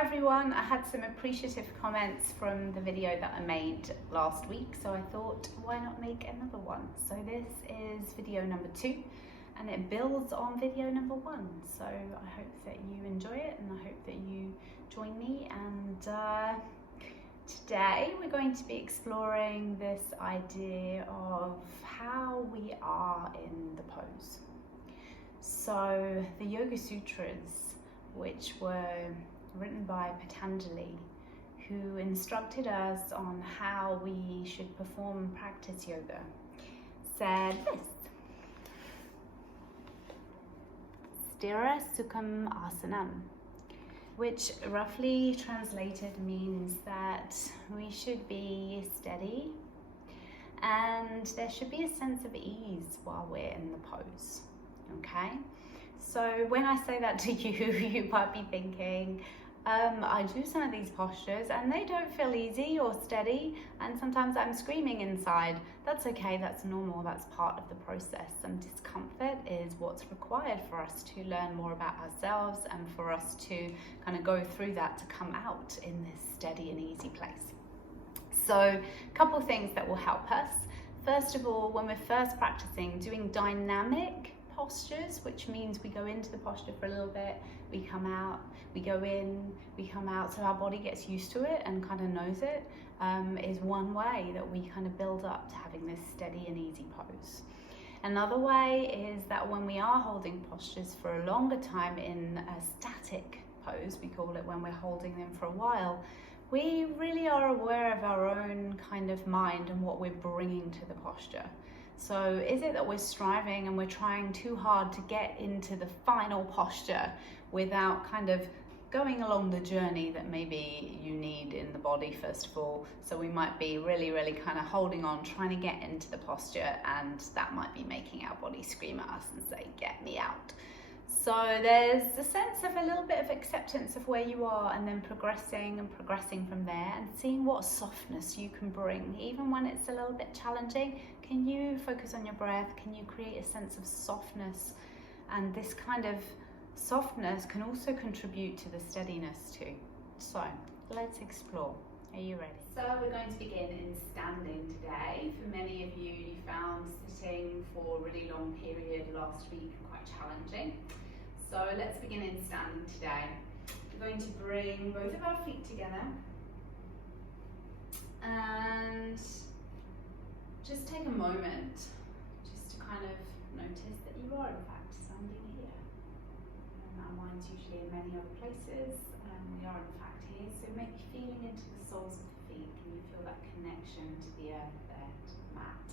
everyone. I had some appreciative comments from the video that I made last week, so I thought, why not make another one? So this is video number 2, and it builds on video number 1. So I hope that you enjoy it, and I hope that you join me. And today we're going to be exploring this idea of how we are in the pose. So the Yoga Sutras, which were written by Patanjali, who instructed us on how we should perform and practice yoga, said this: Sthira Sukham Asanam, which roughly translated means that we should be steady and there should be a sense of ease while we're in the pose. Okay? So when I say that to you, you might be thinking, I do some of these postures and they don't feel easy or steady, and sometimes I'm screaming inside. That's okay, that's normal, that's part of the process. Some discomfort is what's required for us to learn more about ourselves and for us to kind of go through that to come out in this steady and easy place. So a couple of things that will help us. First of all, when we're first practicing, doing dynamic postures, which means we go into the posture for a little bit, we come out, we go in, we come out, so our body gets used to it and kind of knows it, is one way that we kind of build up to having this steady and easy pose. Another way is that when we are holding postures for a longer time in a static pose, we call it, when we're holding them for a while, we really are aware of our own kind of mind and what we're bringing to the posture. So is it that we're striving and we're trying too hard to get into the final posture without kind of going along the journey that maybe you need in the body first of all? So we might be really kind of holding on, trying to get into the posture, and that might be making our body scream at us and say, get me out. So there's a sense of a little bit of acceptance of where you are, and then progressing from there and seeing what softness you can bring. Even when it's a little bit challenging, can you focus on your breath? Can you create a sense of softness? And this kind of softness can also contribute to the steadiness too. So let's explore. Are you ready? So we're going to begin in standing today. For many of you, you found sitting for a really long period last week quite challenging. So let's begin in standing today. We're going to bring both of our feet together and just take a moment just to kind of notice that you are in fact standing here. And our mind's usually in many other places, and we are in fact here. So maybe feeling into the soles of the feet. Can you feel that connection to the earth there, to the mat?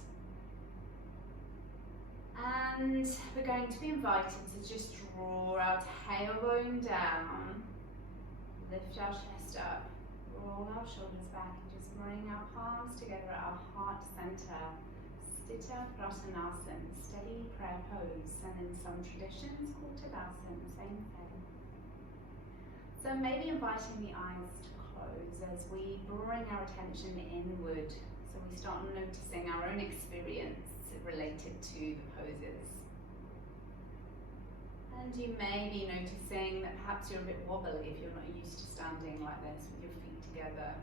And we're going to be invited to just draw our tailbone down, lift our chest up, roll our shoulders back, and just bring our palms together at our heart center. Sthita Prasanasana, steady prayer pose, and in some traditions called Tadasana, same thing. So maybe inviting the eyes to close as we bring our attention inward, so we start noticing our own experience related to the poses. And you may be noticing that perhaps you're a bit wobbly if you're not used to standing like this with your feet together.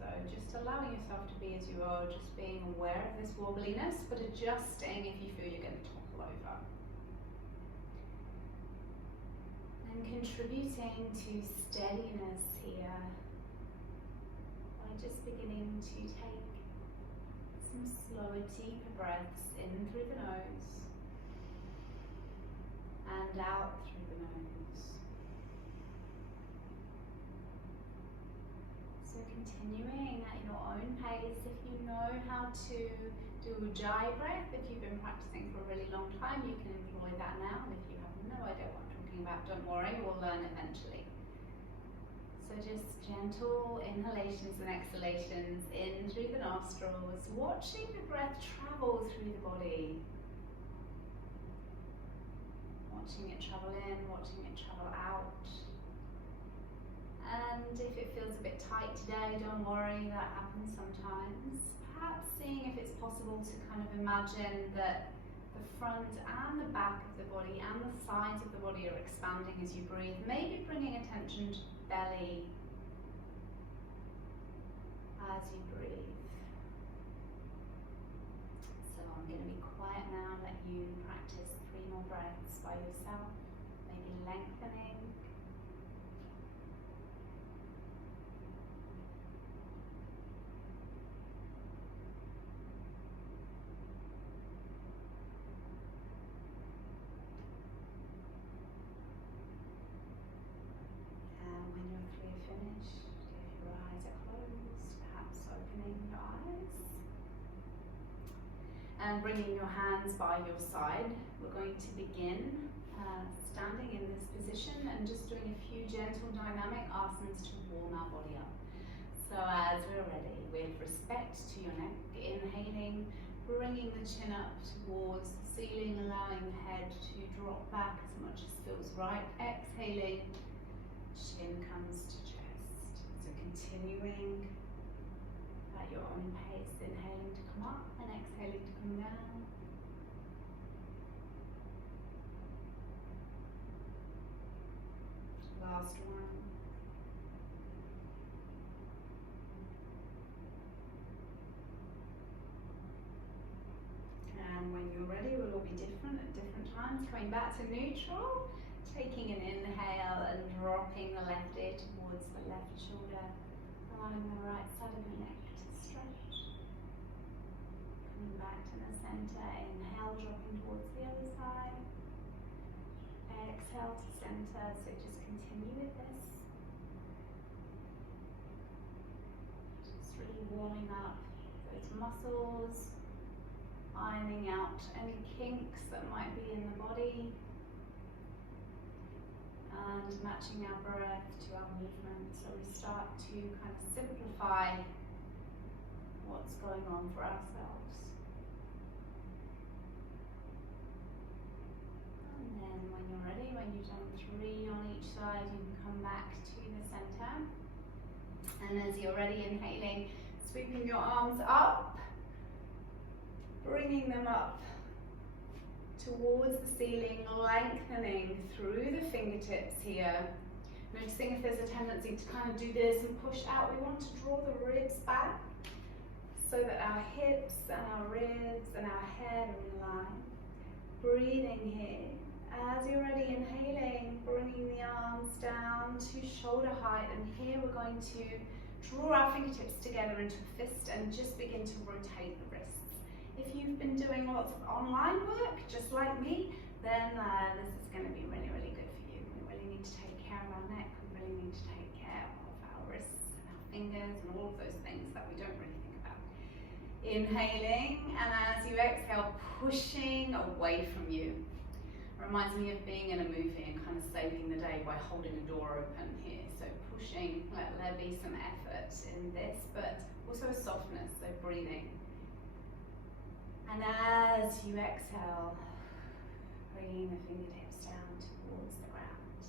So just allowing yourself to be as you are, just being aware of this wobbliness, but adjusting if you feel you're going to topple over. And contributing to steadiness here by just beginning to take some slower, deeper breaths in through the nose and out through the nose. So continuing at your own pace. If you know how to do Ujjayi breath, if you've been practicing for a really long time, you can employ that now. And if you have no idea what I'm talking about, don't worry, we'll learn eventually. So just gentle inhalations and exhalations in through the nostrils, watching the breath travel through the body. Watching it travel in, watching it travel out. And if it feels a bit tight today, don't worry, that happens sometimes. Perhaps seeing if it's possible to kind of imagine that The front and the back of the body and the sides of the body are expanding as you breathe. Maybe bringing attention to belly as you breathe. So I'm going to be quiet now, let you practice 3 more breaths by yourself, maybe lengthening. And when your 3 are finished, if your eyes are closed, perhaps opening your eyes. And bringing your hands by your side, we're going to begin standing in this position and just doing a few gentle dynamic asanas to warm our body up. So as we're ready, with respect to your neck, inhaling, bringing the chin up towards the ceiling, allowing the head to drop back as much as feels right. Exhaling, chin comes to chest. So continuing at your own pace, inhaling to come up and exhaling to come down. Last one. And when you're ready, we'll all be different at different times. Coming back to neutral, taking an inhale and dropping the left ear towards the left shoulder, allowing the right side of the neck to stretch. Coming back to the center, inhale, dropping towards the other side. Exhale to center, so just continue with this. Just really warming up those muscles, ironing out any kinks that might be in the body, and matching our breath to our movement, so we start to kind of simplify what's going on for ourselves. And then when you're ready, when you've done 3 on each side, you can come back to the center. And as you're ready, inhaling, sweeping your arms up, bringing them up towards the ceiling, lengthening through the fingertips here. Noticing if there's a tendency to kind of do this and push out, we want to draw the ribs back so that our hips and our ribs and our head are in line. Breathing here. As you're ready, inhaling, bringing the arms down to shoulder height, and here we're going to draw our fingertips together into a fist and just begin to rotate the wrists. If you've been doing lots of online work, just like me, then this is going to be really, really good for you. We really need to take care of our neck, we really need to take care of our wrists and our fingers and all of those things that we don't really think about. Inhaling, and as you exhale, pushing away from you. Reminds me of being in a movie and kind of saving the day by holding a door open here. So pushing, let there be some effort in this, but also a softness, so breathing. And as you exhale, bringing the fingertips down towards the ground.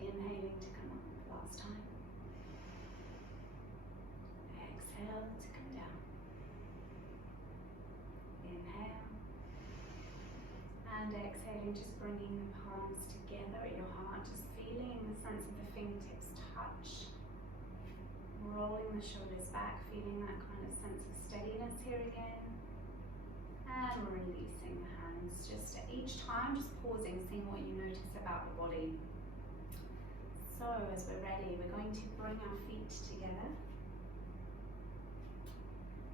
Inhaling to come up, last time. Exhale to come down. Inhale. And exhaling, just bringing the palms together at your heart, just feeling the sense of the fingertips touch. Rolling the shoulders back, feeling that kind of sense of steadiness here again. And releasing the hands, just at each time, just pausing, seeing what you notice about the body. So as we're ready, we're going to bring our feet together.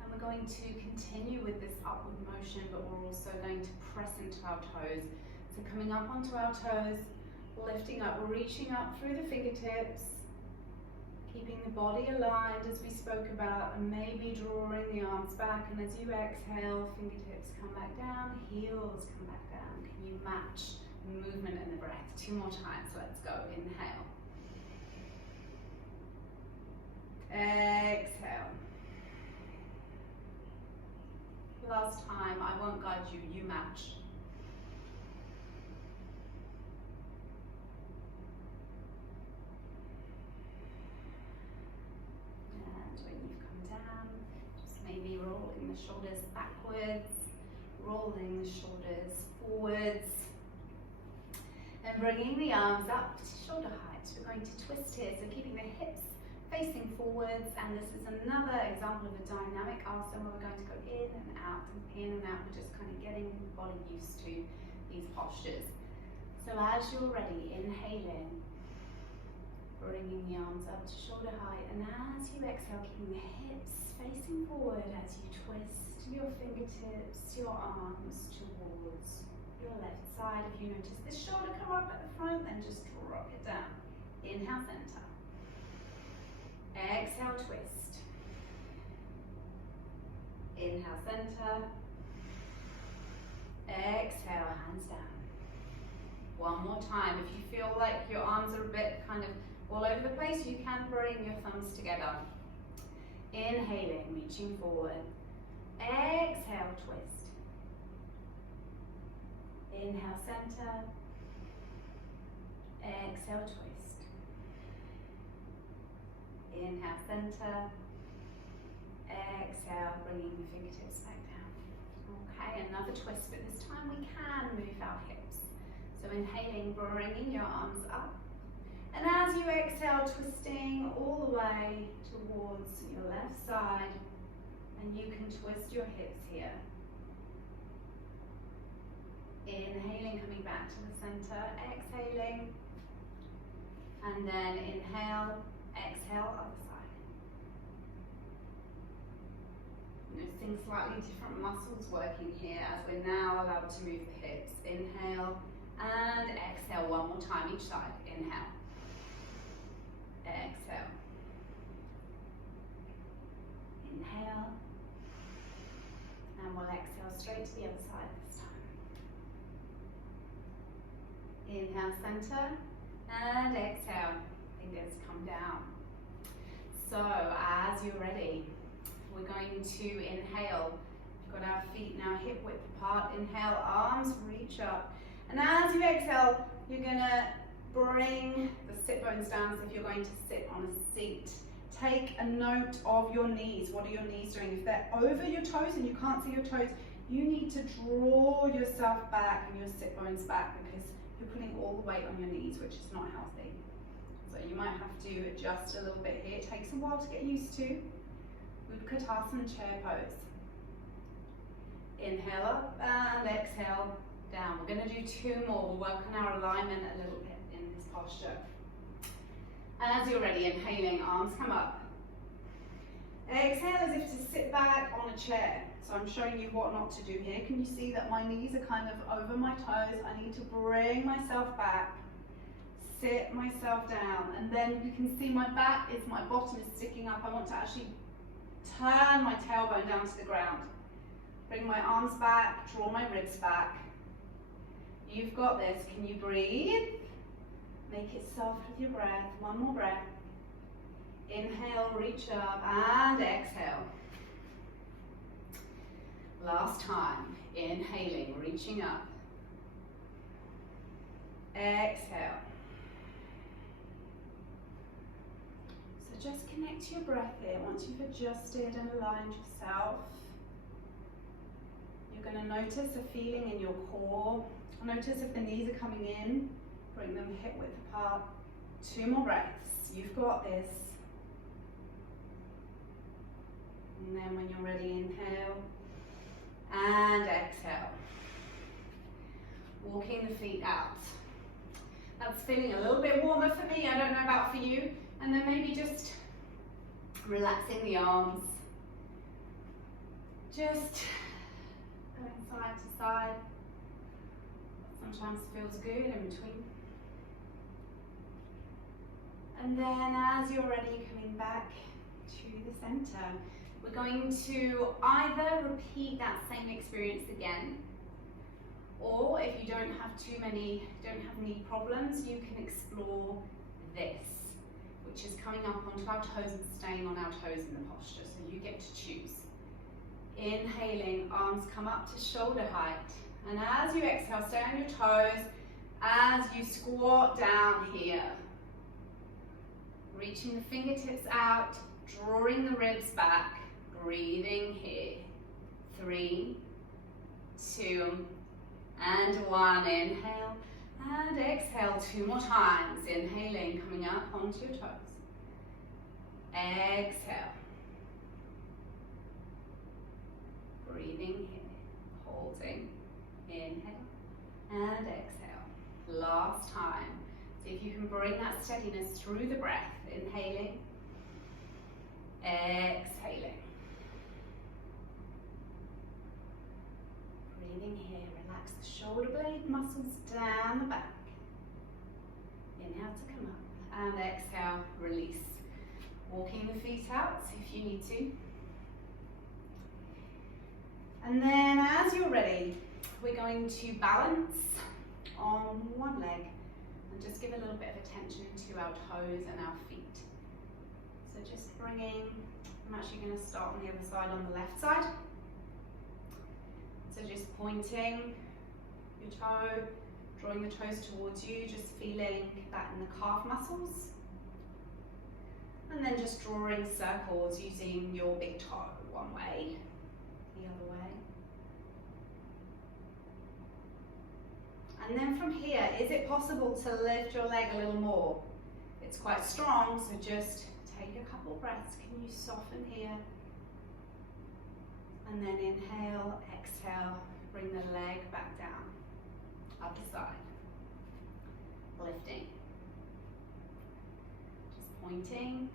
And we're going to continue with this upward motion, but we're also going to press into our toes. So coming up onto our toes, lifting up, reaching up through the fingertips, keeping the body aligned as we spoke about, and maybe drawing the arms back. And as you exhale, fingertips come back down, heels come back down. Can you match the movement and the breath? 2 more times, let's go. Inhale. Exhale. Last time, I won't guide you, you match. And when you've come down, just maybe rolling the shoulders backwards, arms up to shoulder height. We're going to twist here, so keeping the hips facing forwards, and this is another example of a dynamic asana where we're going to go in and out and in and out. We're just kind of getting the body used to these postures. So as you're ready, inhaling, bringing the arms up to shoulder height, and as you exhale, keeping the hips facing forward as you twist your fingertips, your arms towards your left side. If you notice this shoulder come up at the front, then just drop it down. Inhale, center. Exhale, twist. Inhale, center. Exhale, hands down. One more time. If you feel like your arms are a bit kind of all over the place, you can bring your thumbs together. Inhaling, reaching forward. Exhale, twist. Inhale, center. Exhale, twist. Inhale, center. Exhale, bringing the fingertips back down. Okay, another twist, but this time we can move our hips. So inhaling, bringing your arms up. And as you exhale, twisting all the way towards your left side. And you can twist your hips here. Inhaling, coming back to the center, exhaling. And then inhale, exhale, other side. Noticing slightly different muscles working here as we're now allowed to move the hips. Inhale and exhale one more time each side. Inhale. Exhale. Inhale. And we'll exhale straight to the other side this time. Inhale, center. And exhale. Fingers come down. So as you're ready, we're going to inhale. We've got our feet now hip width apart. Inhale, arms reach up. And as you exhale, you're going to bring the sit bones down as if you're going to sit on a seat. Take a note of your knees. What are your knees doing? If they're over your toes and you can't see your toes, you need to draw yourself back and your sit bones back because you're putting all the weight on your knees, which is not healthy. So you might have to adjust a little bit here. It takes a while to get used to. Utkatasana chair pose. Inhale up and exhale down. We're going to do two more. We'll work on our alignment a little bit in this posture. As you're ready, inhaling, arms come up. Exhale as if to sit back on a chair. So I'm showing you what not to do here. Can you see that my knees are kind of over my toes? I need to bring myself back, sit myself down, and then you can see my back is, my bottom is sticking up. I want to actually turn my tailbone down to the ground. Bring my arms back, draw my ribs back. You've got this. Can you breathe? Make it soft with your breath. One more breath. Inhale, reach up, and exhale. Last time. Inhaling, reaching up. Exhale. So just connect to your breath here. Once you've adjusted and aligned yourself, you're going to notice a feeling in your core. Notice if the knees are coming in. Bring them hip width apart. Two more breaths. You've got this. And then when you're ready, inhale and exhale. Walking the feet out. That's feeling a little bit warmer for me. I don't know about for you. And then maybe just relaxing the arms. Just going side to side. Sometimes feels good in between. And then as you're ready, coming back to the center, we're going to either repeat that same experience again, or if you don't have knee problems, you can explore this, which is coming up onto our toes and staying on our toes in the posture, so you get to choose. Inhaling, arms come up to shoulder height. And as you exhale, stay on your toes as you squat down here. Reaching the fingertips out, drawing the ribs back, breathing here. 3, 2, and 1. Inhale And exhale 2 more times. Inhaling, coming up onto your toes. Exhale. Breathing here. Holding. Inhale. And exhale. Last time. See if you can bring that steadiness through the breath. Inhaling. Exhaling. Breathing here. Relax the shoulder blade muscles down the back. Inhale to come up. And exhale, release. Walking the feet out if you need to. And then as you're ready, we're going to balance on one leg and just give a little bit of attention to our toes and our feet. So just bringing, I'm actually going to start on the other side, on the left side. So just pointing your toe, drawing the toes towards you, just feeling that in the calf muscles. And then just drawing circles using your big toe one way, the other way. And then from here, is it possible to lift your leg a little more? It's quite strong, so just take a couple breaths. Can you soften here? And then inhale, exhale, bring the leg back down. Other side. Lifting. Just pointing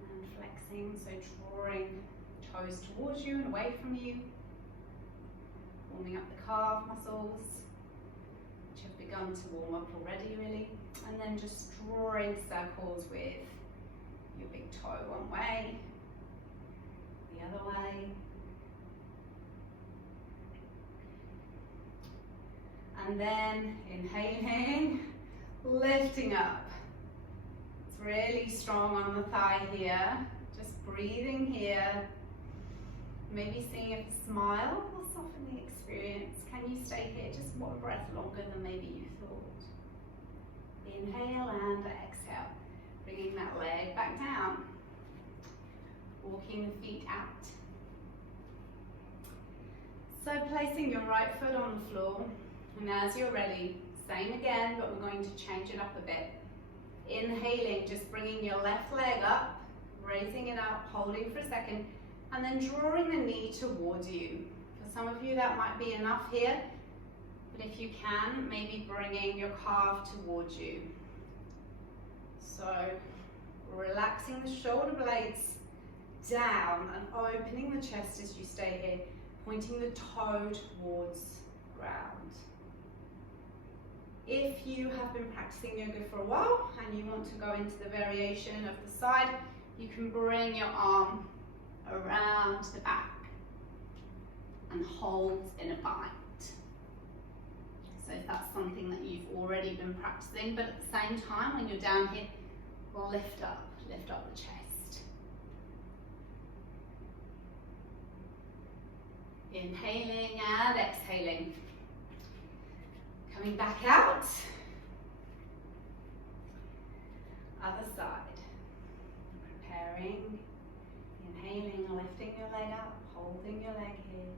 and flexing, so drawing toes towards you and away from you. Warming up the calf muscles, which have begun to warm up already, really. And then just drawing circles with your big toe one way, the other way. And then inhaling, lifting up. It's really strong on the thigh here. Just breathing here. Maybe seeing if a smile will soften the experience. Can you stay here just one breath longer than maybe you thought? Inhale and exhale. Bringing that leg back down. Walking the feet out. So placing your right foot on the floor. And as you're ready, same again, but we're going to change it up a bit. Inhaling, just bringing your left leg up, raising it up, holding for a second, and then drawing the knee towards you. For some of you that might be enough here, but if you can, maybe bringing your calf towards you. So relaxing the shoulder blades down and opening the chest as you stay here, pointing the toe towards ground. If you have been practicing yoga for a while and you want to go into the variation of the side, you can bring your arm around the back and hold in a bind. So if that's something that you've already been practicing, but at the same time when you're down here, lift up the chest. Inhaling and exhaling. Coming back out. Other side. Preparing. Inhaling, lifting your leg up, holding your leg here.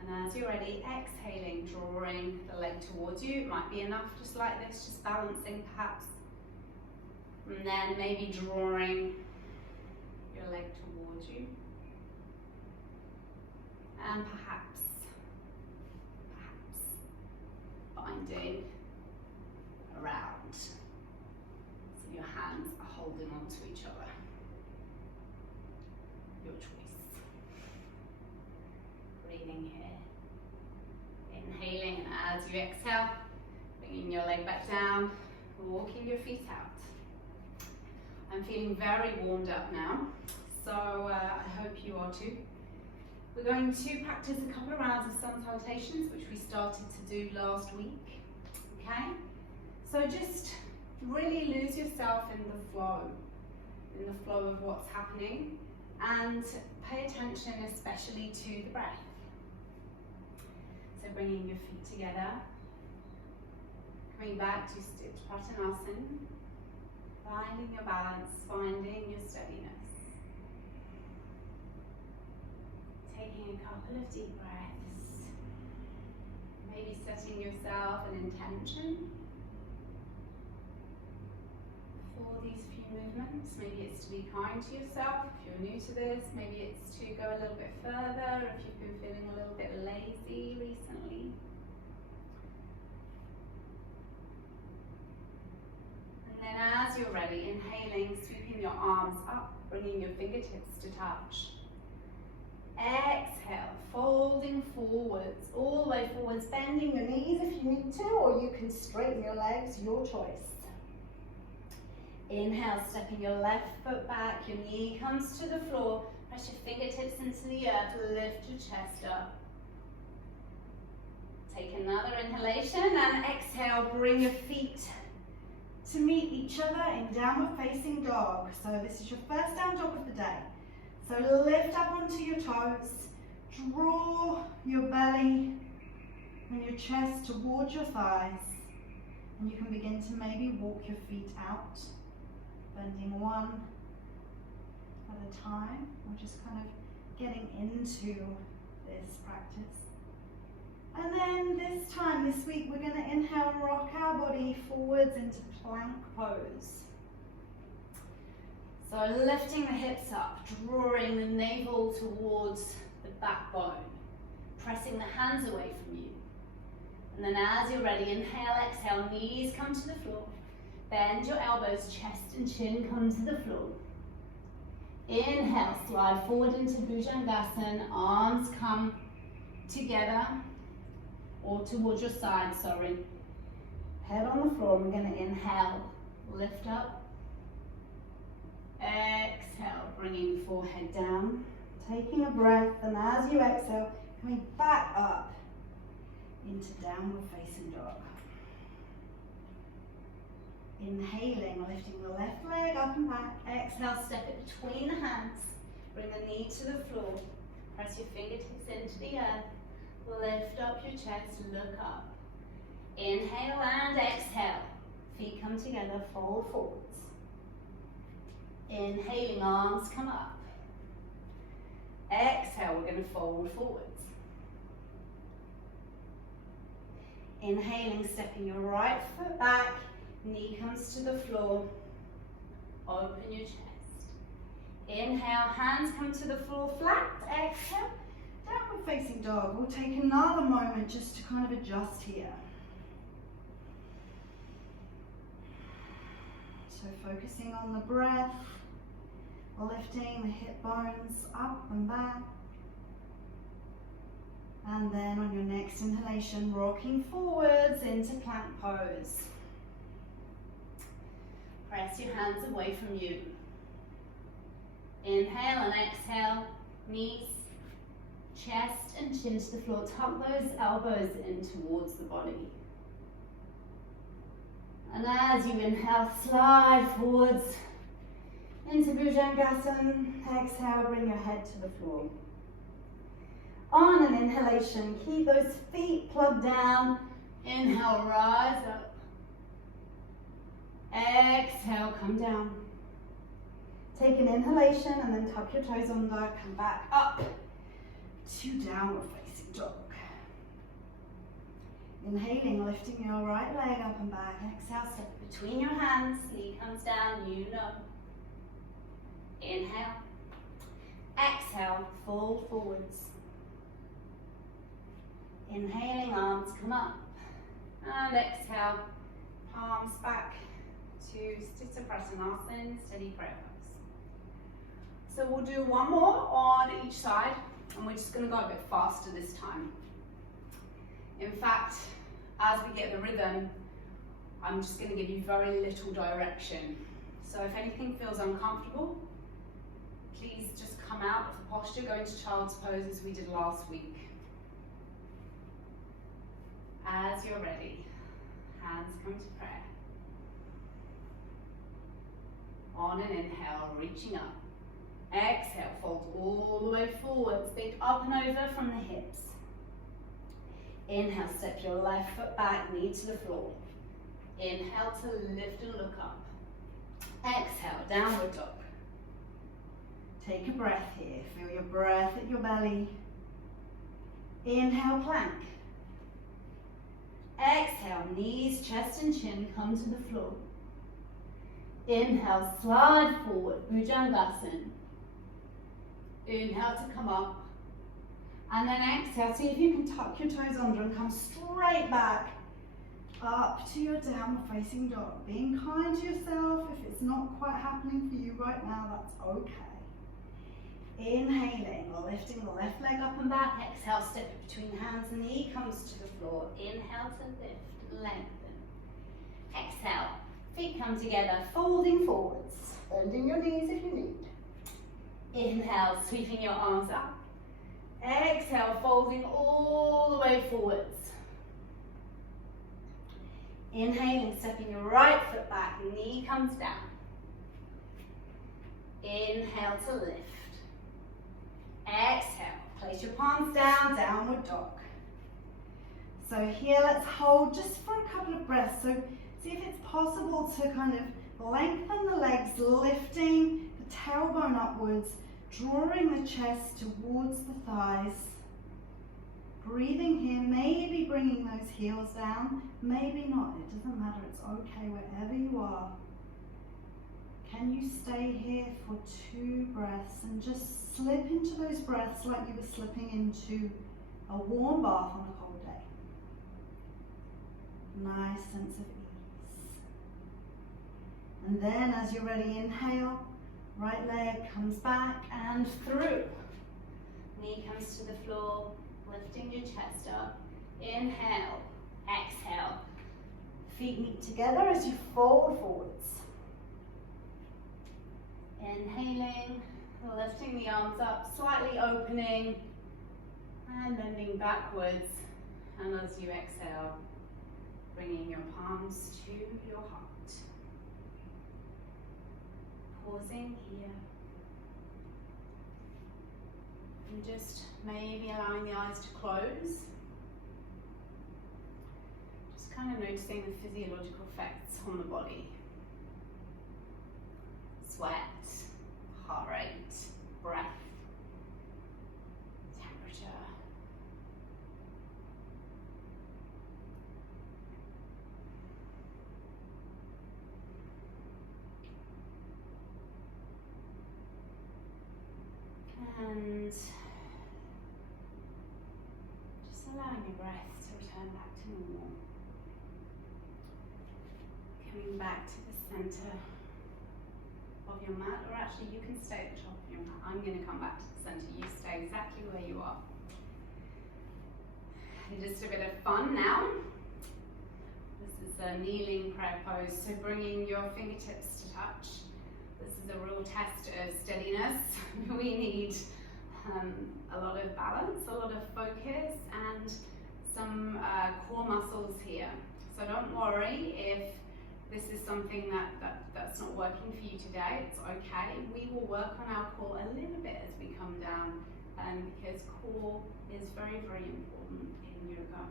And as you're ready, exhaling, drawing the leg towards you. It might be enough just like this, just balancing perhaps. And then maybe drawing your leg towards you. And perhaps binding around. So your hands are holding on to each other. Your choice. Breathing here. Inhaling, and as you exhale, bringing your leg back down, walking your feet out. I'm feeling very warmed up now, so I hope you are too. We're going to practice a couple of rounds of sun salutations, which we started to do last week. Okay? So just really lose yourself in the flow of what's happening, and pay attention especially to the breath. So bringing your feet together, coming back to Stitch Patanasana, finding your balance, finding your steadiness. Taking a couple of deep breaths. Maybe setting yourself an intention for these few movements. Maybe it's to be kind to yourself if you're new to this. Maybe it's to go a little bit further if you've been feeling a little bit lazy recently. And then as you're ready, inhaling, sweeping your arms up, bringing your fingertips to touch. Exhale, folding forwards, all the way forwards, bending your knees if you need to, or you can straighten your legs, your choice. Inhale, stepping your left foot back, your knee comes to the floor, press your fingertips into the earth, lift your chest up. Take another inhalation and exhale, bring your feet to meet each other in downward facing dog. So this is your first down dog of the day. So lift up onto your toes, draw your belly and your chest towards your thighs, and you can begin to maybe walk your feet out, bending one at a time, or just kind of getting into this practice. And then this week, we're going to inhale and rock our body forwards into plank pose. So lifting the hips up, drawing the navel towards the backbone, pressing the hands away from you. And then as you're ready, inhale, exhale, knees come to the floor. Bend your elbows, chest and chin come to the floor. Inhale, slide forward into Bhujangasana, arms come together or towards your side, sorry. Head on the floor, we're going to inhale, lift up. Exhale, bringing forehead down, taking a breath, and as you exhale, coming back up into downward facing dog. Inhaling, lifting the left leg up and back. Exhale, step it between the hands, bring the knee to the floor, press your fingertips into the earth, lift up your chest, look up. Inhale and exhale, feet come together, fold forwards. Inhaling, arms come up. Exhale, we're going to fold forwards. Inhaling, stepping your right foot back, knee comes to the floor. Open your chest. Inhale, hands come to the floor flat. Exhale, downward facing dog. We'll take another moment just to kind of adjust here. So focusing on the breath. Lifting the hip bones up and back. And then on your next inhalation, rocking forwards into plank pose. Press your hands away from you. Inhale and exhale, knees, chest and chin to the floor. Tuck those elbows in towards the body. And as you inhale, slide forwards into Bhujangasana. Exhale, bring your head to the floor. On an inhalation, keep those feet plugged down. Inhale, rise up. Exhale, come down. Take an inhalation and then tuck your toes under, come back up to downward facing dog. Inhaling, lifting your right leg up and back. Exhale, step between your hands, knee comes down, you know. Inhale. Exhale, fold forwards. Inhaling, arms come up. And exhale, palms back to Sthita Prasanasana, steady prayer pose. So we'll do one more on each side, and we're just going to go a bit faster this time. In fact, as we get the rhythm, I'm just going to give you very little direction. So if anything feels uncomfortable, please just come out of the posture, go into child's pose as we did last week. As you're ready, hands come to prayer. On an inhale, reaching up. Exhale, fold all the way forwards, big up and over from the hips. Inhale, step your left foot back, knee to the floor. Inhale to lift and look up. Exhale, downward dog. Take a breath here. Feel your breath at your belly. Inhale, plank. Exhale, knees, chest and chin come to the floor. Inhale, slide forward, Bhujangasana. Inhale to come up. And then exhale, see if you can tuck your toes under and come straight back up to your downward facing dog. Being kind to yourself. If it's not quite happening for you right now, that's okay. Inhaling, lifting the left leg up and back. Exhale, step it between the hands and knee comes to the floor. Inhale to lift, lengthen. Exhale, feet come together, folding forwards. Bending your knees if you need. Inhale, sweeping your arms up. Exhale, folding all the way forwards. Inhaling, stepping your right foot back, knee comes down. Inhale to lift. Exhale, place your palms down, downward dog. So here, let's hold just for a couple of breaths. So see if it's possible to kind of lengthen the legs, lifting the tailbone upwards, drawing the chest towards the thighs. Breathing here, maybe bringing those heels down, maybe not, it doesn't matter, it's okay wherever you are. Can you stay here for 2 breaths and just slip into those breaths like you were slipping into a warm bath on a cold day. Nice sense of ease. And then as you're ready, inhale, right leg comes back and through. Knee comes to the floor, lifting your chest up. Inhale, exhale. Feet meet together as you fold forwards. Inhaling, lifting the arms up, slightly opening and bending backwards. And as you exhale, bringing your palms to your heart. Pausing here. And just maybe allowing the eyes to close. Just kind of noticing the physiological effects on the body. Sweat, heart rate, breath, temperature. And just allowing your breath to return back to normal. Coming back to the center of your mat, or actually you can stay at the top of your mat. I'm going to come back to the center. You stay exactly where you are. And just a bit of fun now. This is a kneeling prayer pose, so bringing your fingertips to touch. This is a real test of steadiness. We need a lot of balance, a lot of focus, and some core muscles here. So don't worry if this is something that's not working for you today. It's okay. We will work on our core a little bit as we come down, because core is very, very important in yoga.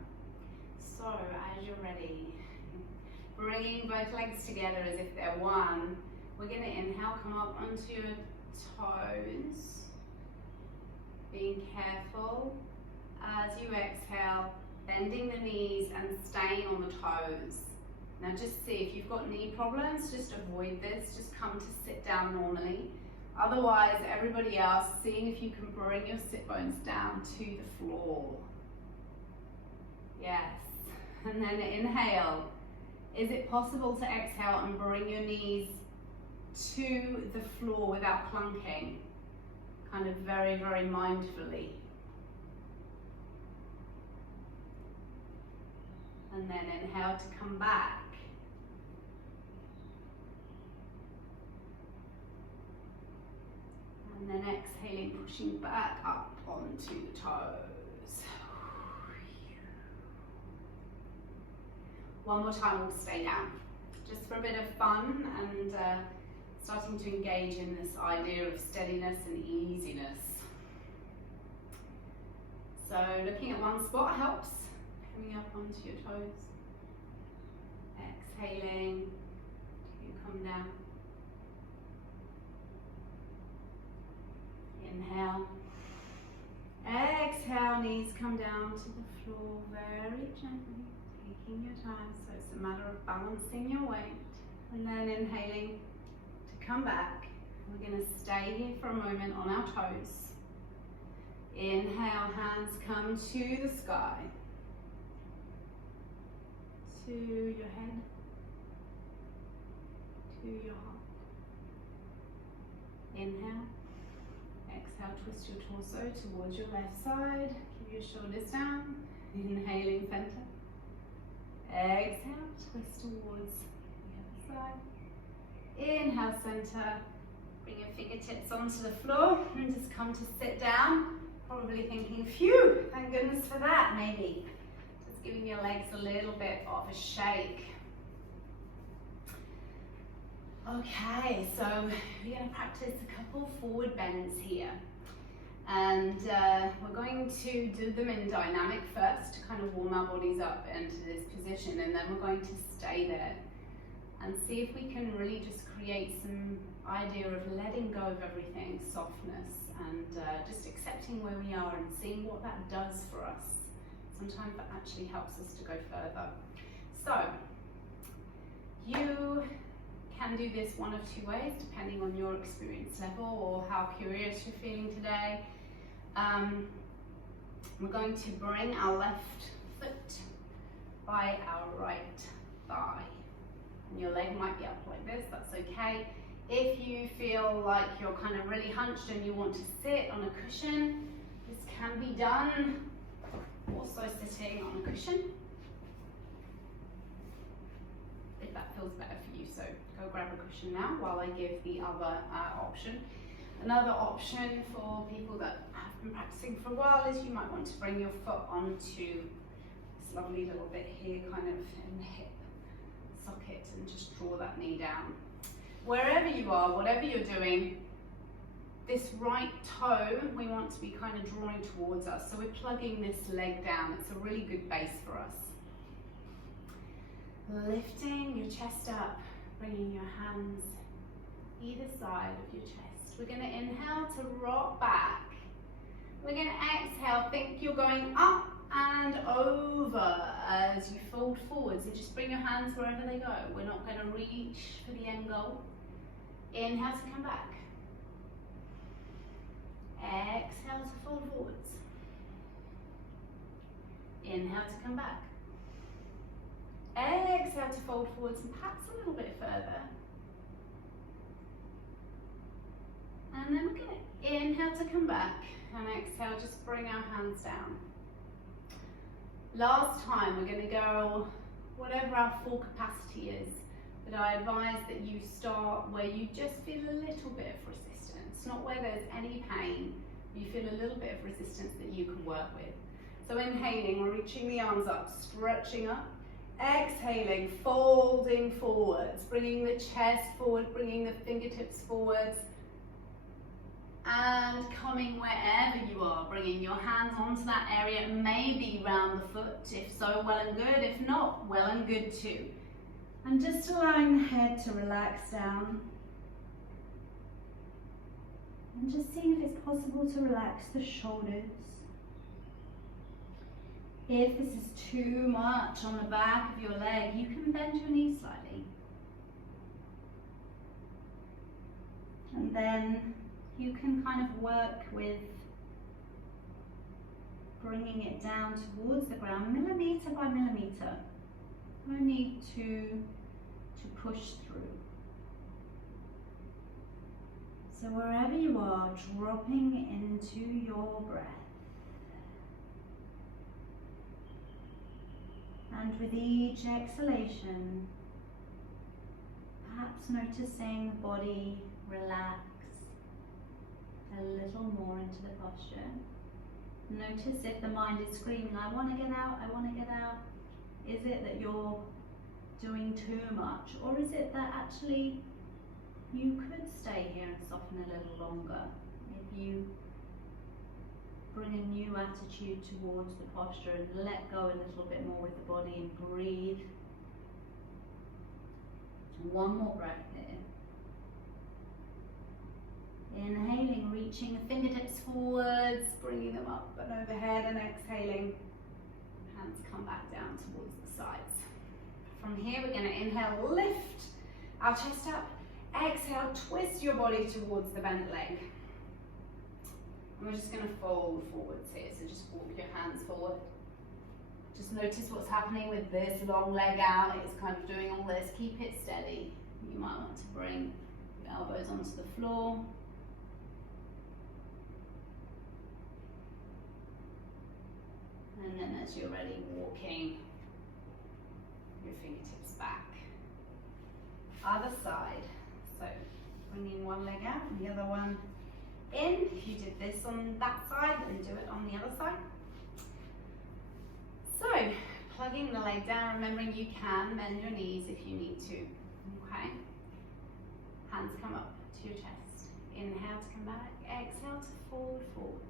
So as you're ready, bringing both legs together as if they're one. We're going to inhale, come up onto your toes, being careful as you exhale, bending the knees and staying on the toes. Now just see, if you've got knee problems, just avoid this, just come to sit down normally. Otherwise, everybody else, seeing if you can bring your sit bones down to the floor. Yes, and then inhale. Is it possible to exhale and bring your knees to the floor without clunking, kind of very, very mindfully? And then inhale to come back. And then exhaling, pushing back up onto the toes. One more time, we'll stay down. Just for a bit of fun and starting to engage in this idea of steadiness and easiness. So looking at one spot helps. Coming up onto your toes. Exhaling, you come down. Inhale. Exhale, knees come down to the floor very gently. Taking your time, so it's a matter of balancing your weight. And then inhaling to come back. We're going to stay here for a moment on our toes. Inhale, hands come to the sky. To your head. To your heart. Inhale. Exhale, twist your torso towards your left side. Keep your shoulders down. Inhaling, center. Exhale, twist towards the other side. Inhale, center. Bring your fingertips onto the floor and just come to sit down. Probably thinking, phew, thank goodness for that, maybe. Just giving your legs a little bit of a shake. Okay, so we're going to practice a couple forward bends here. And we're going to do them in dynamic first to kind of warm our bodies up into this position, and then we're going to stay there and see if we can really just create some idea of letting go of everything, softness, and just accepting where we are and seeing what that does for us. Sometimes that actually helps us to go further. So you can do this one of two ways depending on your experience level or how curious you're feeling today. We're going to bring our left foot by our right thigh. And your leg might be up like this, that's okay. If you feel like you're kind of really hunched and you want to sit on a cushion, this can be done also sitting on a cushion, if that feels better for you. So go grab a cushion now while I give the other option. Another option for people that have been practicing for a while is you might want to bring your foot onto this lovely little bit here, kind of in the hip socket, and just draw that knee down. Wherever you are, whatever you're doing, this right toe we want to be kind of drawing towards us. So we're plugging this leg down. It's a really good base for us. Lifting your chest up, bringing your hands either side of your chest. We're going to inhale to rock back. We're going to exhale, think you're going up and over as you fold forwards, and just bring your hands wherever they go. We're not going to reach for the end goal. Inhale to come back. Exhale to fold forwards. Inhale to come back. Exhale to fold forwards and perhaps a little bit further. And then we're going to inhale to come back, and exhale, just bring our hands down. Last time we're going to go whatever our full capacity is, but I advise that you start where you just feel a little bit of resistance, not where there's any pain. You feel a little bit of resistance that you can work with. So inhaling, we're reaching the arms up, stretching up. Exhaling, folding forwards, bringing the chest forward, bringing the fingertips forwards, and coming wherever you are, bringing your hands onto that area, maybe round the foot. If so, well and good. If not, well and good too. And just allowing the head to relax down. And just seeing if it's possible to relax the shoulders. If this is too much on the back of your leg, you can bend your knees slightly. And then you can kind of work with bringing it down towards the ground, millimeter by millimeter. No need to push through. So wherever you are, dropping into your breath. And with each exhalation, perhaps noticing the body relax a little more into the posture. Notice if the mind is screaming, I want to get out, I want to get out. Is it that you're doing too much, or is it that actually you could stay here and soften a little longer if you bring a new attitude towards the posture and let go a little bit more with the body and breathe. One more breath here. Inhaling, reaching the fingertips forwards, bringing them up and overhead, and exhaling, Hands come back down towards the sides. From here, we're going to inhale, lift our chest up. Exhale, twist your body towards the bent leg. And we're just going to fold forwards here, so just walk your hands forward. Just notice what's happening with this long leg out. It's kind of doing all this. Keep it steady. You might want to bring your elbows onto the floor. And then as you're ready, walking your fingertips back. Other side. So bringing one leg out and the other one in. If you did this on that side, then do it on the other side. So plugging the leg down, remembering you can bend your knees if you need to. Okay. Hands come up to your chest. Inhale to come back. Exhale to fold forwards.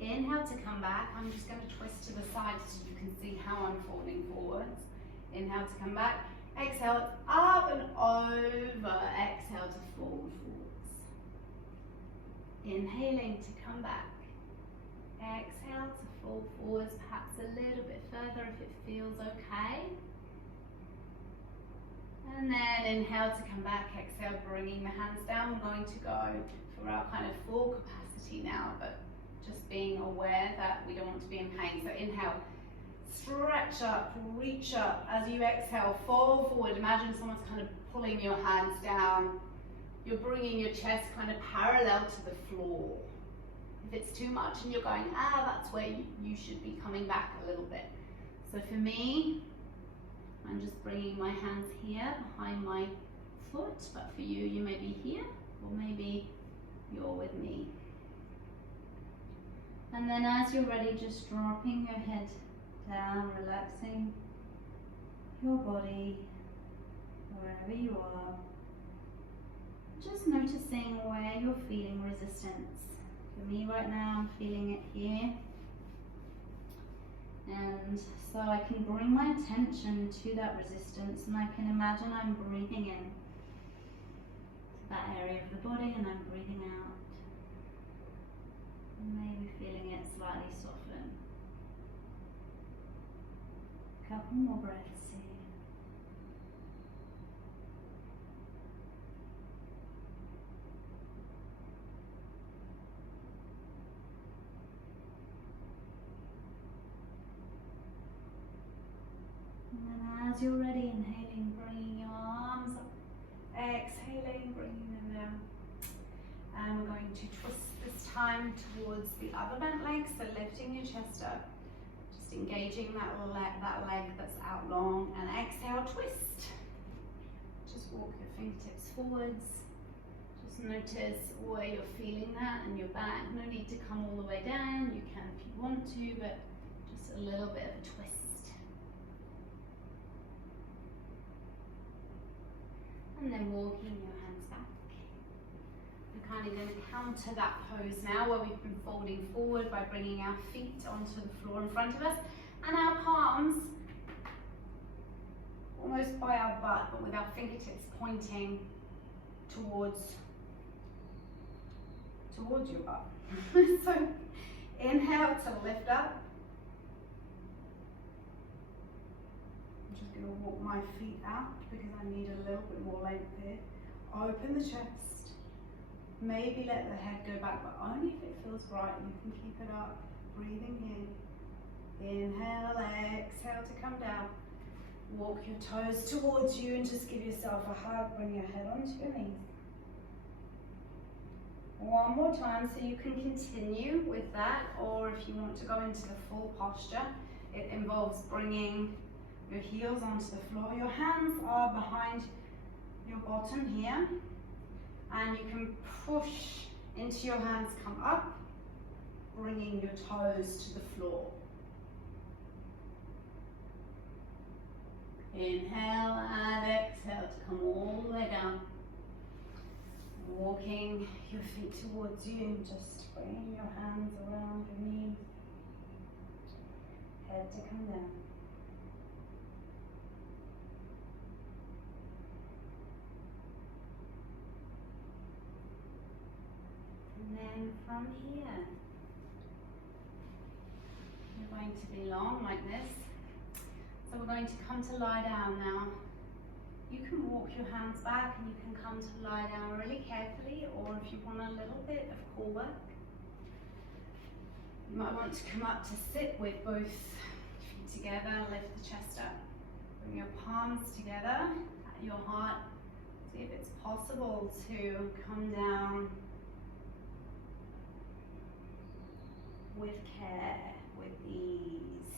Inhale to come back. I'm just going to twist to the side so you can see how I'm folding forwards. Inhale to come back. Exhale up and over. Exhale to fold forwards. Inhaling to come back. Exhale to fold forwards, perhaps a little bit further if it feels okay. And then inhale to come back. Exhale, bringing the hands down. We're going to go for our kind of full capacity now, but just being aware that we don't want to be in pain. So inhale, stretch up, reach up. As you exhale, fall forward. Imagine someone's kind of pulling your hands down. You're bringing your chest kind of parallel to the floor. If it's too much and you're going, that's where you should be coming back a little bit. So for me, I'm just bringing my hands here behind my foot, but for you, you may be here, or maybe you're with me. And then as you're ready, just dropping your head down, relaxing your body, wherever you are. Just noticing where you're feeling resistance. For me right now, I'm feeling it here. And so I can bring my attention to that resistance, and I can imagine I'm breathing in to that area of the body, and I'm breathing out. And maybe feeling it slightly soften. A couple more breaths here. And then as you're ready, inhaling, bringing your arms up. Exhaling, bringing them down. And we're going to twist this time towards the other bent leg, so lifting your chest up. Just engaging that leg that's out long. And exhale, twist. Just walk your fingertips forwards. Just notice where you're feeling that in your back. No need to come all the way down. You can if you want to, but just a little bit of a twist. And then walking your hands back. We're kind of going to counter that pose now where we've been folding forward by bringing our feet onto the floor in front of us and our palms almost by our butt, but with our fingertips pointing towards your butt. So inhale to lift up. I'm just going to walk my feet out because I need a little bit more length here. Open the chest. Maybe let the head go back, but only if it feels right. You can keep it up. Breathing in. Inhale, exhale to come down. Walk your toes towards you and just give yourself a hug. Bring your head onto your knees. One more time so you can continue with that, or if you want to go into the full posture, it involves bringing your heels onto the floor. Your hands are behind your bottom here, and you can push into your hands, come up, bringing your toes to the floor. Inhale and exhale to come all the way down. Walking your feet towards you, just bringing your hands around your knees. Head to come down. And then from here, going to be long like this. So we're going to come to lie down now. You can walk your hands back and you can come to lie down really carefully, or if you want a little bit of core work, you might want to come up to sit with both feet together, lift the chest up. Bring your palms together at your heart. See if it's possible to come down with care, with ease.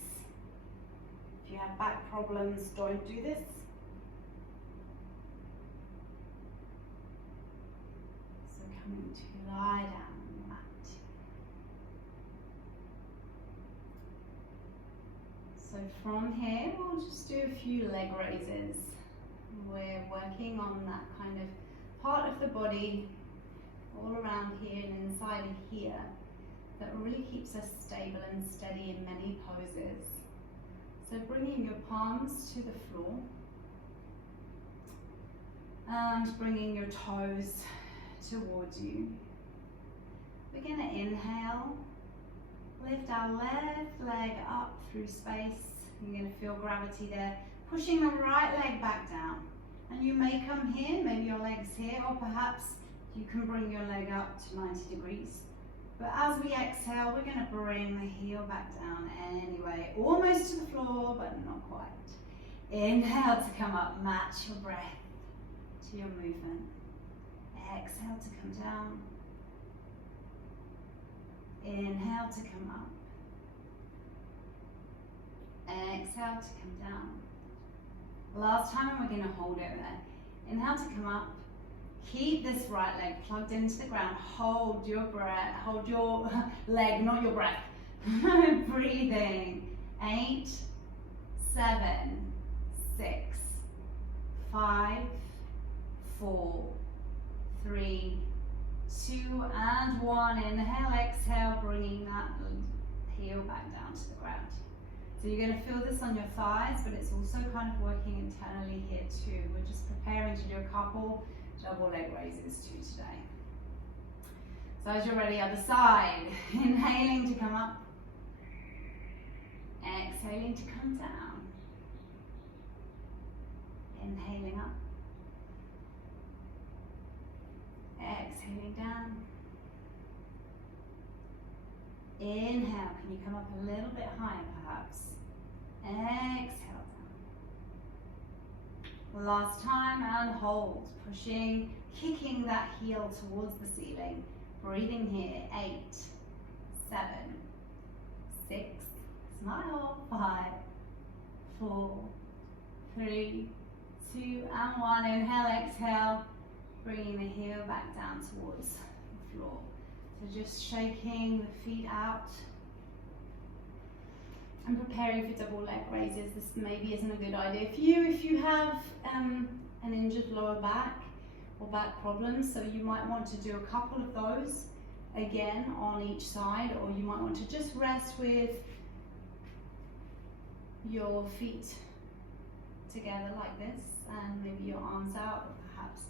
If you have back problems, don't do this. So coming to lie down on the mat. So from here, we'll just do a few leg raises. We're working on that kind of part of the body all around here and inside of here that really keeps us stable and steady in many poses. So bringing your palms to the floor and bringing your toes towards you. We're going to inhale, lift our left leg up through space. You're going to feel gravity there, pushing the right leg back down. And you may come here, maybe your leg's here, or perhaps you can bring your leg up to 90 degrees. But as we exhale, we're going to bring the heel back down anyway, almost to the floor, but not quite. Inhale to come up, match your breath to your movement. Exhale to come down. Inhale to come up. Exhale to come down. Last time, and we're going to hold it there. Inhale to come up. Keep this right leg plugged into the ground. Hold your breath, hold your leg, not your breath. Breathing. 8, 7, 6, 5, 4, 3, 2, and 1. Inhale, exhale, bringing that heel back down to the ground. So you're going to feel this on your thighs, but it's also kind of working internally here too. We're just preparing to do a couple double leg raises too today. So as you're ready, other side. Inhaling to come up. Exhaling to come down. Inhaling up. Exhaling down. Inhale, can you come up a little bit higher perhaps? Exhale down. Last time, and hold. Pushing, kicking that heel towards the ceiling. Breathing here. 8, 7, 6, smile. 5, 4, 3, 2, and 1. Inhale, exhale. Bringing the heel back down towards the floor. So just shaking the feet out and preparing for double leg raises. This maybe isn't a good idea for you if you have an injured lower back or back problems. So you might want to do a couple of those again on each side, or you might want to just rest with your feet together like this, and maybe your arms out, or perhaps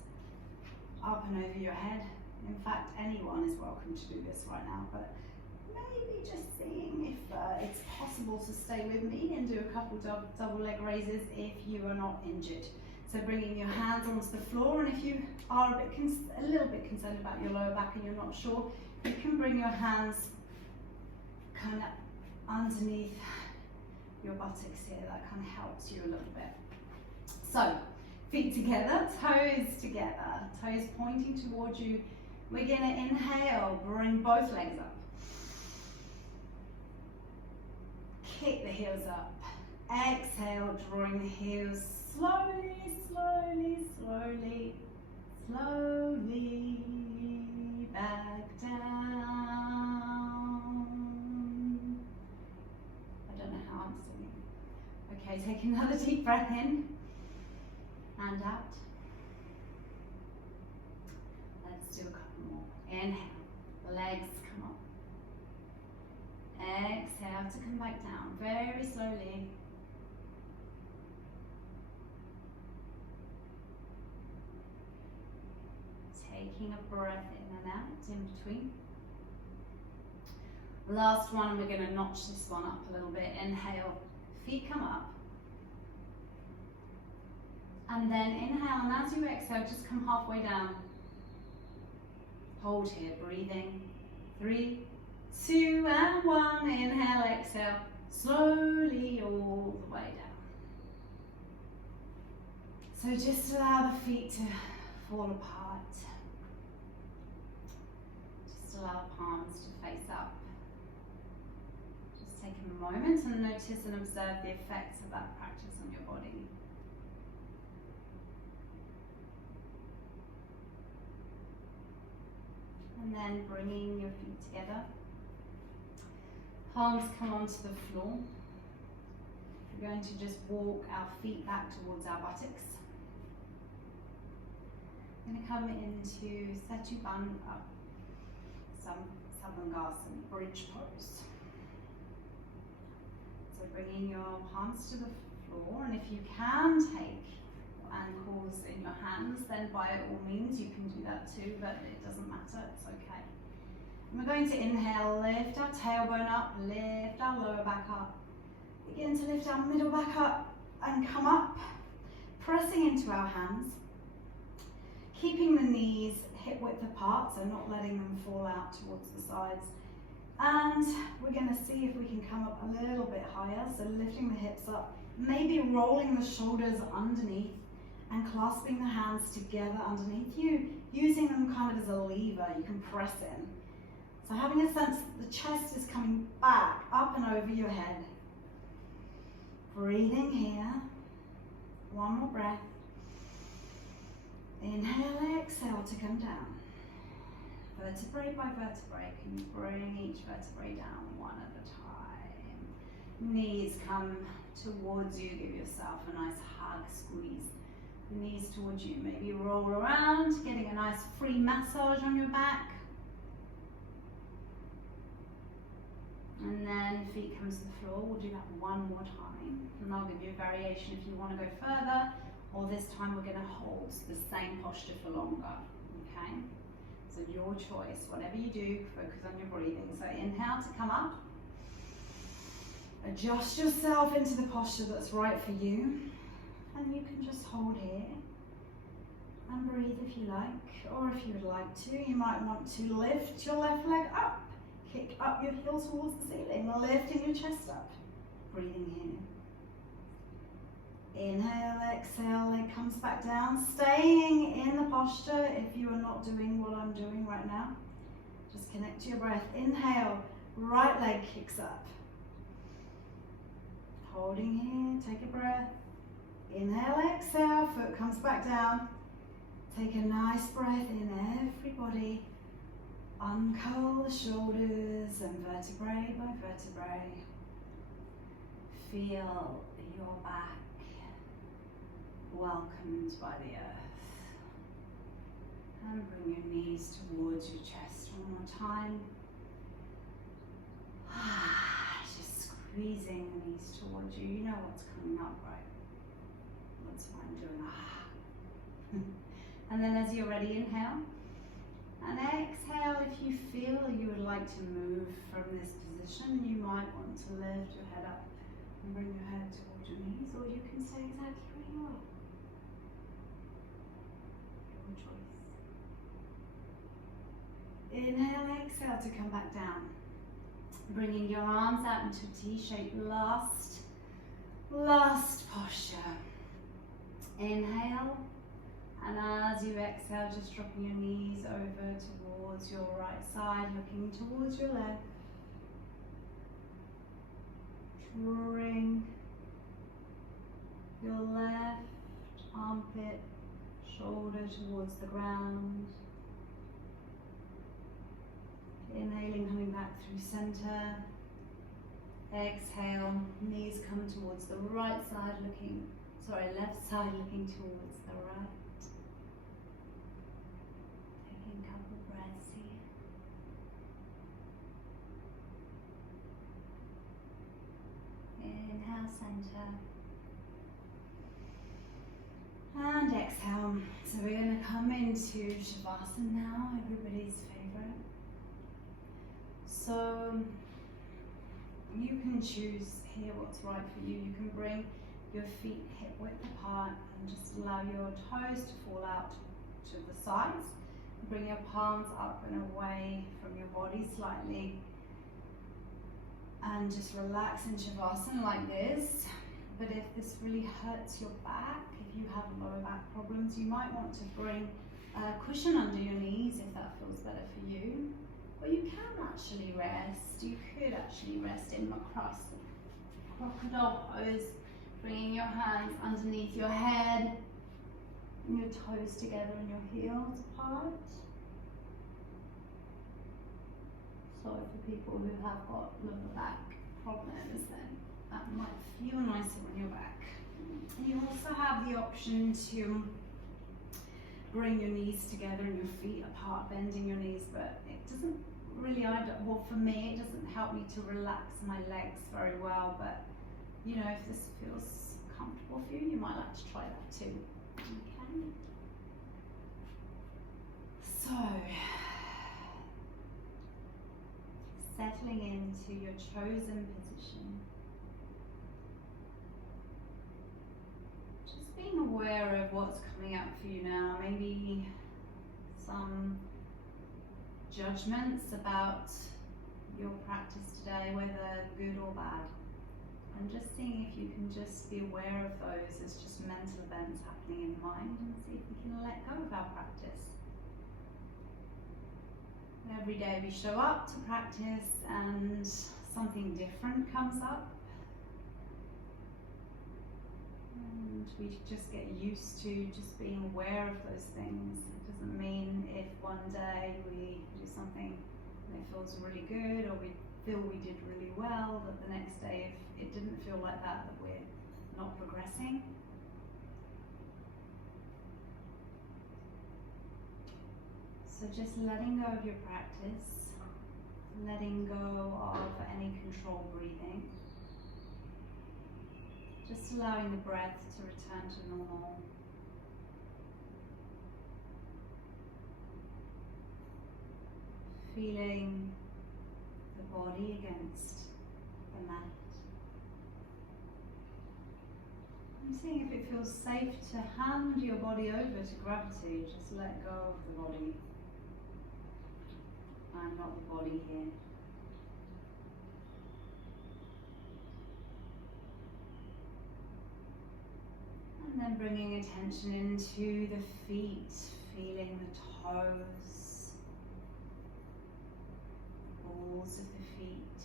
up and over your head. In fact, anyone is welcome to do this right now, but maybe just seeing if it's possible to stay with me and do a couple double leg raises if you are not injured. So bringing your hands onto the floor, and if you are a little bit concerned about your lower back and you're not sure, you can bring your hands kind of underneath your buttocks here. That kind of helps you a little bit. So feet together, toes together, toes pointing towards you. We're going to inhale, bring both legs up. Kick the heels up. Exhale, drawing the heels slowly, slowly, slowly, slowly back down. I don't know how I'm singing. Okay, take another deep breath in and out. Let's do a couple more. Inhale, legs come up. Exhale to come back down, very slowly. Taking a breath in and out in between. Last one, we're going to notch this one up a little bit. Inhale, feet come up. And then inhale, and as you exhale, just come halfway down. Hold here, breathing. 3, 2, and 1. Inhale, exhale. Slowly all the way down. So just allow the feet to fall apart. Just allow the palms to face up. Just take a moment and notice and observe the effects of that practice on your body. And then bringing your feet together. Palms come onto the floor. We're going to just walk our feet back towards our buttocks. We're going to come into Setu Bandha, Sabhangasana, bridge pose. So bringing your palms to the floor, and if you can take ankles in your hands, then by all means you can do that too, but it doesn't matter, it's okay. And we're going to inhale, lift our tailbone up, lift our lower back up. Begin to lift our middle back up and come up, pressing into our hands. Keeping the knees hip width apart, so not letting them fall out towards the sides. And we're going to see if we can come up a little bit higher, so lifting the hips up, maybe rolling the shoulders underneath and clasping the hands together underneath you, using them kind of as a lever you can press in. So having a sense that the chest is coming back, up and over your head. Breathing here. One more breath. Inhale, exhale to come down. Vertebrae by vertebrae, can you bring each vertebrae down one at a time. Knees come towards you, give yourself a nice hug, squeeze the knees towards you. Maybe roll around, getting a nice free massage on your back. And then feet come to the floor, we'll do that one more time. And I'll give you a variation if you want to go further, or this time we're going to hold the same posture for longer, okay? So your choice, whatever you do, focus on your breathing. So inhale to come up. Adjust yourself into the posture that's right for you. And you can just hold here and breathe if you like, or if you would like to, you might want to lift your left leg up, kick up your heels towards the ceiling, lifting your chest up, breathing here. Inhale, exhale, leg comes back down, staying in the posture if you are not doing what I'm doing right now. Just connect to your breath. Inhale, right leg kicks up. Holding here, take a breath. Inhale, exhale, foot comes back down. Take a nice breath in, everybody. Uncurl the shoulders and vertebrae by vertebrae. Feel your back welcomed by the earth. And bring your knees towards your chest one more time. Just squeezing the knees towards you. You know what's coming up, right? That's why I'm doing And then as you're ready, inhale. And exhale, if you feel you would like to move from this position, you might want to lift your head up and bring your head towards your knees, or you can stay exactly where you are. Your choice. Inhale, exhale to come back down. Bringing your arms out into a T shape. Last posture. Inhale. And as you exhale, just dropping your knees over towards your right side, looking towards your left. Drawing your left armpit, shoulder towards the ground. Inhaling, coming back through center. Exhale, knees come towards the right side, left side looking towards the right. Taking a couple breaths here. Inhale, center. And exhale. So we're going to come into Shavasana now, everybody's favorite. So You can choose here what's right for you. You can bring your feet hip width apart and just allow your toes to fall out to the sides. Bring your palms up and away from your body slightly. And just relax in Shavasana like this. But if this really hurts your back, if you have lower back problems, you might want to bring a cushion under your knees if that feels better for you. Or you can actually rest. You could actually rest in across crocodile pose, bringing your hands underneath your head and your toes together and your heels apart. So for people who have got lower back problems, then that might feel nicer on your back. You also have the option to bring your knees together and your feet apart, bending your knees, but it doesn't really, well for me, it doesn't help me to relax my legs very well, but you know, if this feels comfortable for you, you might like to try that too. Okay. So, settling into your chosen position. Just being aware of what's coming up for you now. Maybe some judgments about your practice today, whether good or bad. And just seeing if you can just be aware of those as just mental events happening in your mind, and see if we can let go of our practice. Every day we show up to practice and something different comes up. And we just get used to just being aware of those things. It doesn't mean if one day we do something and it feels really good, or we feel we did really well, that the next day if it didn't feel like that we're not progressing. So just letting go of your practice, letting go of any controlled breathing, just allowing the breath to return to normal. Feeling the body against the mat. And seeing if it feels safe to hand your body over to gravity. Just let go of the body. I'm not the body here. And then bringing attention into the feet, feeling the toes, balls of the feet,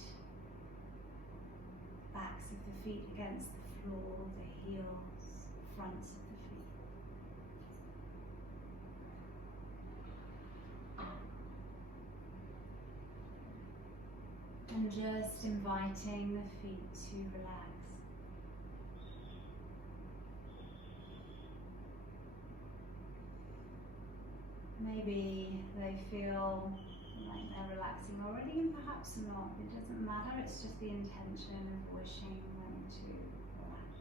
backs of the feet against the floor, the heels, fronts of the feet. And just inviting the feet to relax. Maybe they feel like they're relaxing already, and perhaps not. It doesn't matter, it's just the intention of wishing them to relax.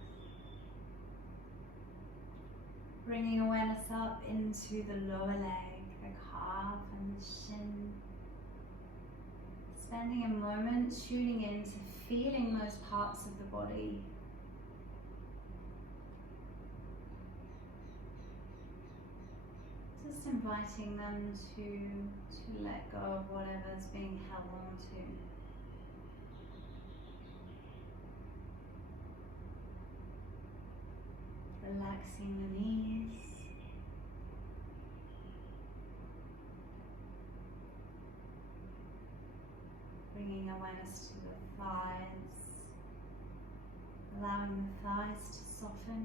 Bringing awareness up into the lower leg, the calf and the shin. Spending a moment tuning in to feeling those parts of the body. Just inviting them to let go of whatever's being held on to. Relaxing the knees. Bringing awareness to the thighs, allowing the thighs to soften.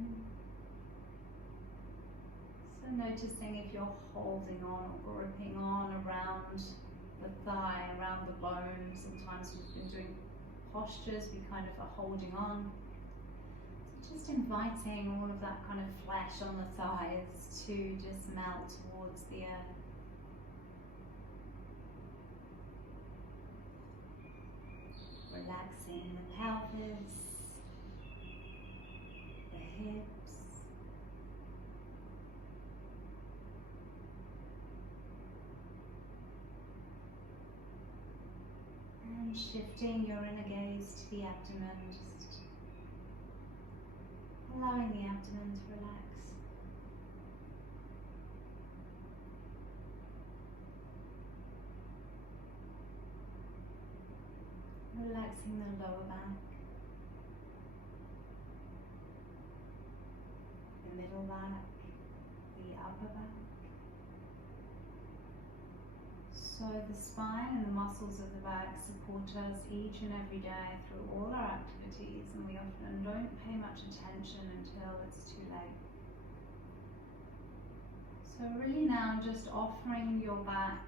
So noticing if you're holding on or gripping on around the thigh, around the bone. Sometimes we've been doing postures, we kind of are holding on. So just inviting all of that kind of flesh on the thighs to just melt towards the earth. Relaxing the pelvis, the hips, and shifting your inner gaze to the abdomen, just allowing the abdomen to relax. Relaxing the lower back, the middle back, the upper back. So the spine and the muscles of the back support us each and every day through all our activities, and we often don't pay much attention until it's too late. So really now just offering your back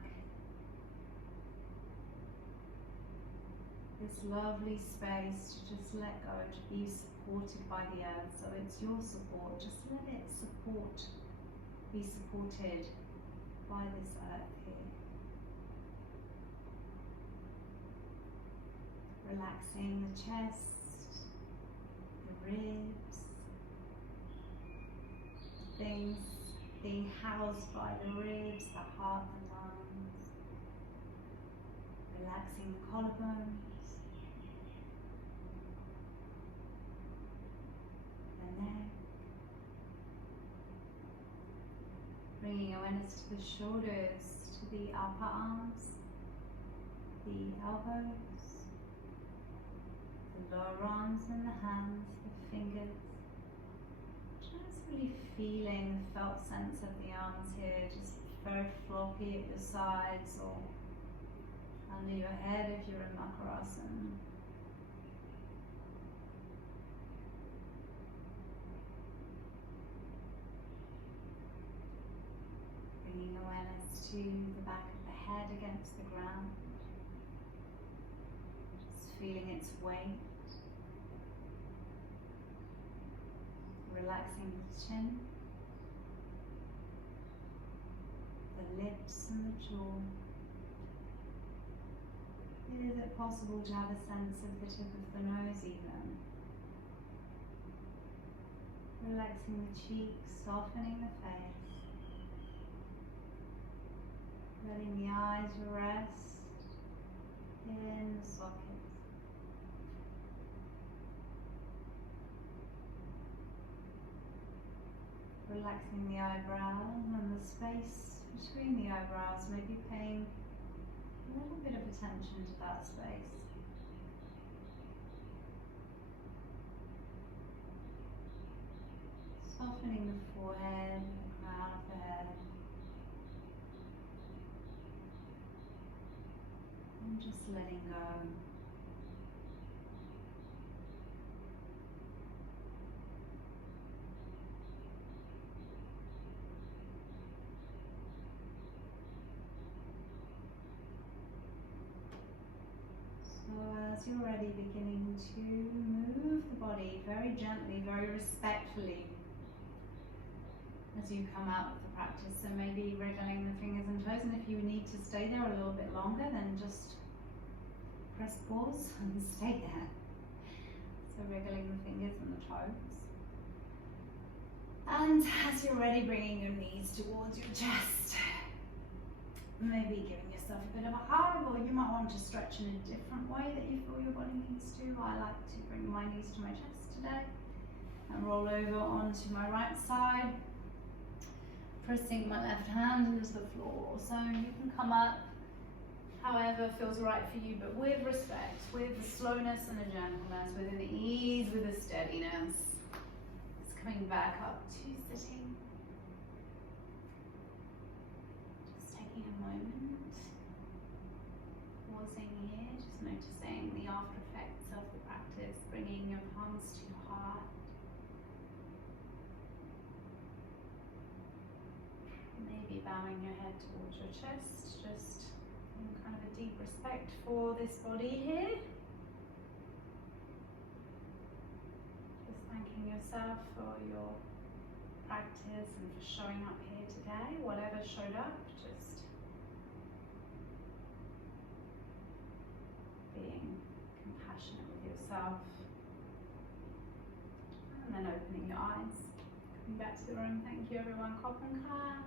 this lovely space to just let go, to be supported by the earth. So it's your support, just let it be supported by this earth here. Relaxing the chest, the ribs, things being housed by the ribs, the heart, the lungs. Relaxing the collarbones, the neck. Bringing awareness to the shoulders, to the upper arms, the elbows, the lower arms and the hands, the fingers. Just really feeling the felt sense of the arms here, just very floppy at your sides or under your head if you're in Makarasana. Bringing awareness to the back of the head against the ground. Just feeling its weight. Relaxing the chin, the lips and the jaw. Is it possible to have a sense of the tip of the nose even? Relaxing the cheeks, softening the face. Letting the eyes rest in the sockets. Relaxing the eyebrows and the space between the eyebrows, maybe paying a little bit of attention to that space. Softening the forehead, the crown of the head. And just letting go. As you're ready, beginning to move the body very gently, very respectfully as you come out of the practice. So maybe wriggling the fingers and toes, and if you need to stay there a little bit longer, then just press pause and stay there. So wriggling the fingers and the toes. And as you're ready, bringing your knees towards your chest. Maybe giving yourself a bit of a hug, or you might want to stretch in a different way that you feel your body needs to. I like to bring my knees to my chest today and roll over onto my right side, pressing my left hand into the floor. So you can come up however feels right for you, but with respect, with the slowness and the gentleness, with the ease, with the steadiness. It's coming back up to sitting. A moment, pausing here, just noticing the after effects of the practice, bringing your palms to your heart, maybe bowing your head towards your chest, just in kind of a deep respect for this body here. Just thanking yourself for your practice and for showing up here today, whatever showed up, just being compassionate with yourself, and then opening your eyes, coming back to the room. Thank you everyone. Kopanka.